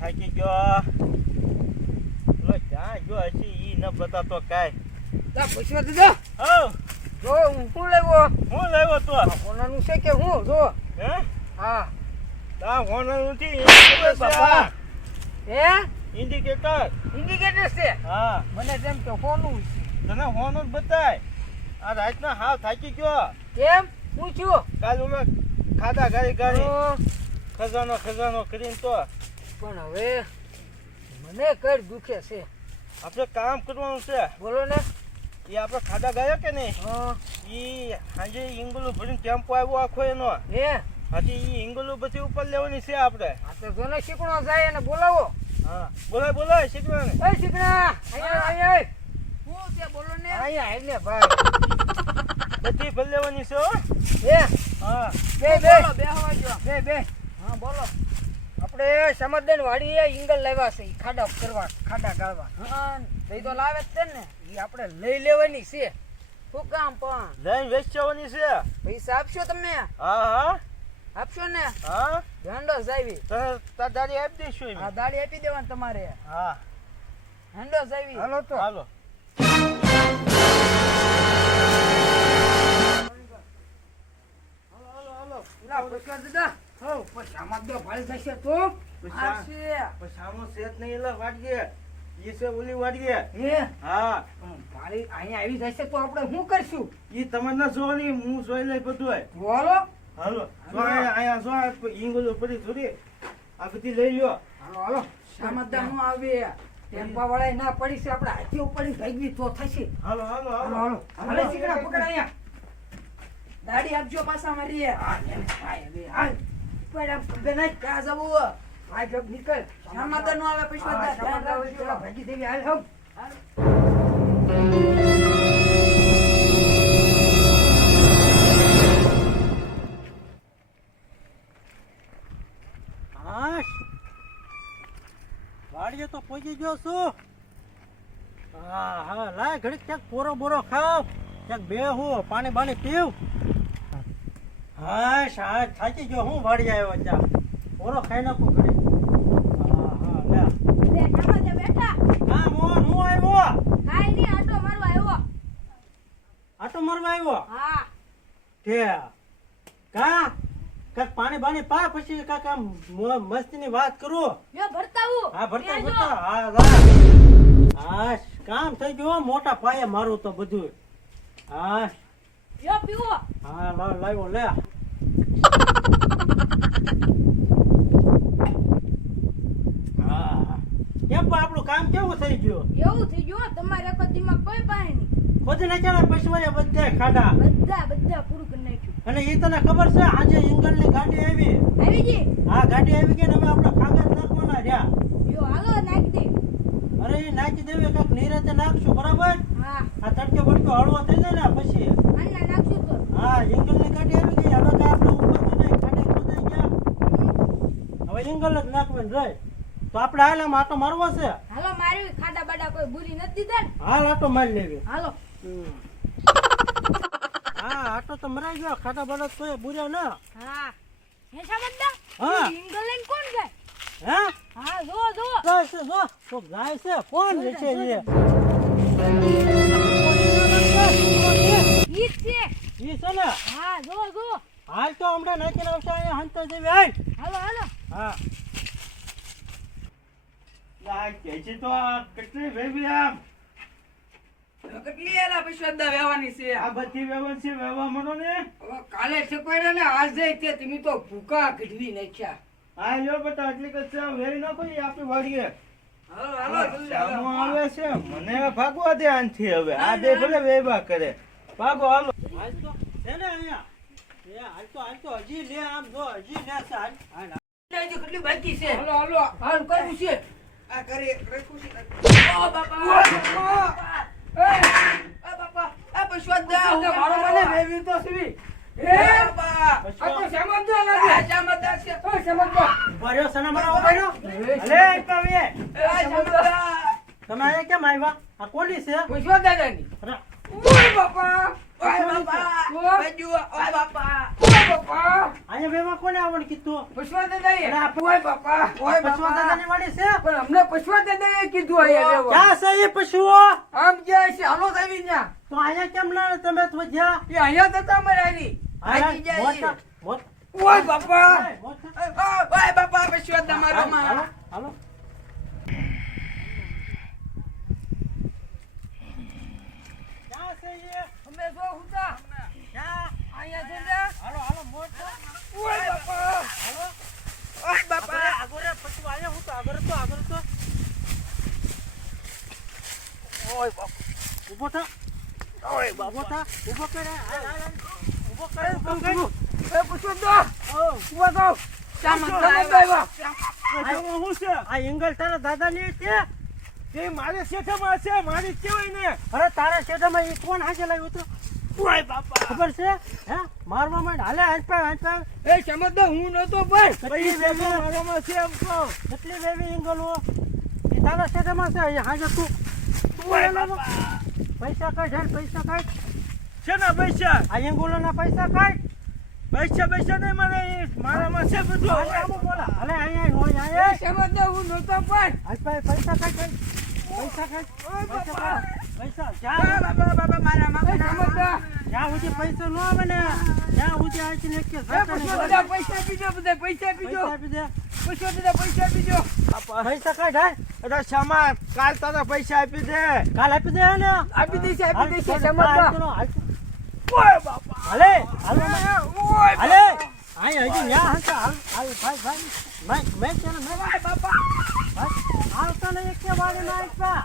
થાકી ગયો. લો ક્યાં ગયો હશે ઈ ન બતાતો કાય. તા પૂછવા દીધો. હો જો હું લેવો. હું લાવ્યો તો કોનાનું છે કે હું જો. હે હા. તા હોનાનું થી બાપા. હે ઇન્ડિકેટર. ઇન્ડિકેટર છે. હા મને તેમ કે હોનું છે. તને હોનું જ બતાય. આ રાતના હાવ થાકી ગયો. કેમ પૂછ્યું? કાલ અમે ખાધા ગાડી ગાડી તો ખજાનો કરીને તો પણ હવે મને કર દુખે છે. આપણે કામ કરવાનું છે. બોલો ને. એ આપણે ખાધા ગયા કે નહીં? હા. ઈ હાજે ઈંગલું ભરીને ટેમ્પો આવ્યો આખો એનો. હે હાજી ઈ ઈંગલું બધી ઉપર લેવાની છે આપણે. આ તો જોને શીખણો જાય એને બોલાવો. હા બોલાય શીખવાને. એ શીખણા અહીંયા હું તે બોલો ને. અહીંયા આવીને ભાઈ બધી ભરી લેવાની છે હો. હે હા બે હવા જો બે હા બોલો. આપણે સમદન વાડીએ ઈંગલ લાવ્યા છે ઈ ખાડા કરવા ખાડા ગાળવા. હા એ તો લાવે જ છે ને ઈ આપણે લઈ લેવાની છે. શું કામ પણ લઈને વેચવાની છે. પૈસા આપશો તમે? હા આપશો ને? હા હેન્ડો જાવી તાર દાડી આપી દઈશું. આ દાડી આપી દેવાની તમારે. હા હેન્ડો જાવી. હાલો તો હાલો. ના પૂછવા દીધા. હો પછી આમાં દો ભાળી જશે તો સામો સેટ નહીં એટલે વાડીએ ઈ છે ઓલી વાડીએ. હે હા ભાળી અહીંયા આવી જશે તો આપણે શું કરશું? ઈ તમને જો ની હું જોઈ લઈ બધું. બોલો. હાલો જો અહીંયા જો ઈંગલો પડી થોડી આ બધી લઈ લ્યો. હાલો સામદા નું આવે ટેમ્પા વાળા ના પડી છે આપણે હાથી પડી ભાગવી તો થશે. હાલો હાલો હાલો હાલો હાલો શીકડા પકડ અહીંયા દાડી આપજો પાછા મારી. હા ને ભાઈ હવે હાલ પણ બેના ક્યાં જવું? ભાઈ જબ નીકળ. સામદા નું આવે પછી ધ્યાન રાખજો. ભાગી દેવી હાલ હમ. વાડીએ તો પહોંચી ગયો છું. હા લાય ઘડીક ક્યાંક પોરો બોરો ખાવ, ક્યાંક બેહું, પાણી બાણી પીવ. હા થાકી ગયો હું વાડીએ આવ્યો ત્યાં. પોરો ખાઈ નાખું ઘડીક. હા મોહન હું આવ્યો. આટો મારવા આવ્યો. તે કા કાક પાણી બાણી પા પછી કાક આમ મસ્તીની વાત કરું. હા ભરતા હા કામ થઈ ગયું મોટા પાયે મારું તો બધું. હા લાવ્યો લે. હા કેમ પણ આપણું કામ કેવું થઈ ગયું? એવું થઈ ગયું તમારે કોઈ દિમાગ કોઈ પાસે નહીં. ખોદી નાખ્યા પશુએ બધે ખાડા બધા પૂરું કરી નાખ્યું. અને એ તને ખબર છે આજે ઇંગલની ગાડી આવી ગઈ? હા ગાડી આવી ગઈ ને હવે આપણે ખાંગા નાખવાના રહ્યા. યો હાલો નાખી દે. અરે એ નાખી દેવી કાંક નિરાતે નાખશું બરાબર. હા આ તડકે બડકો હળવો થઈ જાય ને પછી અન્ના નાખશું તો. હા ઇંગલની ગાડી આવી ગઈ હવે તો આપણે ઉપર જઈને ખાડે ખોદાઈ ગયા. હવે ઇંગલ જ નાખવાની રહે તો આપણે હાલ આમ આટો મારવો છે. હાલો મારી ખાડા બાડા કોઈ બુરી નથી દીધા ને. હાલ આટો મારી લેવી. હાલો હા આટો તો મરાઈ ગયો ખાડા બાડા તો બુર્યા ના. હા હે સમજતા? હા. ઇંગ્લેન્ડ કોણ જાય? હે હા જો જાય છે જો તો જાય છે કોણ લે છે એ ઈ છે. ઈ છે ને. હા જો હાલ તો હમણાં નાખીને આવશે અહીંયા હંતા જેવી હાલ. હાલો હા આ કે છે તો આ કેટલી વેવી આમ કેટલી એલા પૈસા વેવાની છે. આ બધી વેવન છે વેવા મનો ને. હવે કાલે ઠેકોડ્યા ને આજે તે તમે તો ભૂકા કઢવી નાખ્યા. હા લ્યો બેટા આટલી કચ્છ વેરી નાખો ઈ આપી વાડીએ. હાલો જલ્દી સામો આવે છે મને ભાગવા દે આનથી હવે. આ બે ભલે વેવા કરે ભાગો હાલો. હાલ તો છે ને અહીંયા હાલ તો હજી લે આમ જો હજી લે છે હાલ કેટલી બાકી છે. હાલો હાલ કરવું છે. આ કરી ખુશી. ઓ બાપા એ બાપા આ પૈસા મારો મને વેવી તો સીવી. એ બાપા આ તો સમજો લાગે. આ સમજદાર છે. ઓ સમજો બર્યો સના મારો બર્યો. અલે કવિએ એ સમજદાર તમે આયા કેમ આવ્યા? આ કોની છે? પૈસા દાદાની. અરે ઓય બાપા ઓય બાપા બાજુ ઓય બાપા અહીંયા બેમાં કોને આવડ કીધું પશવા દાદા અરે આ ઓય બાપા પશુઓ દાદાની વાડી છે પણ અમને પશવા દાદા કીધું અહીંયા રહેવા. ક્યાં છે એ પશુઓ આમ જાય છે હાલો આવી ન્યા તો અહીંયા કેમ ના તમે તો જ્યાં એ અહીંયા જતા મરારી આજી જાય મોટા મોટા ઓય બાપા મોટા ઓય બાપા પશવા દાદા મારો હાલો માં હાલો ક્યાં છે એ અમે જો હુતા ક્યાં અહીંયા છે ને હાલો હાલો મોટા ઓય બાપા હાલો ઓય બાપા આગળ પશુ અહીંયા હું તો આગળ તો ઓય બાપા ઊભો થા ઓય ઊભો થા ઊભો કરે ઊભો કરે એ પશવા દા ઓ ઉભા થાવ ચામન આવ્યા શું છે આ એંગલ તારા દાદાની છે તે મારે શેઠામાં છે મારી કેવાય ને અરે તારા શેઠામાં એ કોણ હાજર લાવ્યું તો ઓય બાપા ખબર છે હે મારવા માંડ હાલે હાથ એ સમજતો હું નતો ભાઈ કેટલી વેવી મારામાં છે એમ કહો કેટલી વેવી એંગલો એ તારા શેઠામાં છે એ હાજર તું ઓય બાપા પૈસા કાઢ હાલ પૈસા કાઢ છે ને પૈસા આ એંગોલોના પૈસા કાઢ પૈસા નહીં મને મારામાં છે બધું હાલે આમ બોલા હાલે અહીંયા હોય અહીંયા સમજતો હું નતો ભાઈ હાલ પૈસા કાઢ પૈસા કાઢ પૈસા જા બાપા બાપા મારા માં સમજતો જ્યાં સુધી પૈસા ન આવે ને ત્યાં સુધી આવીને એક કે બધા પૈસા પીજો બધા પૈસા પીજો આપી દે પૈસા બધા પૈસા પીજો પૈસા કાઢ હાલ અરે શામા કાલ તારા પૈસા આપી દે કાલ આપી દે ને આપી દેશે સમજતો ઓય બાપા હાલે હાલે ઓય હાલે આય હજી ન્યા હશે હાલ હાલ ભાઈ મેં છે ને મેં બાપા હાલ તો ને એક કે વાળી માં આપ્યા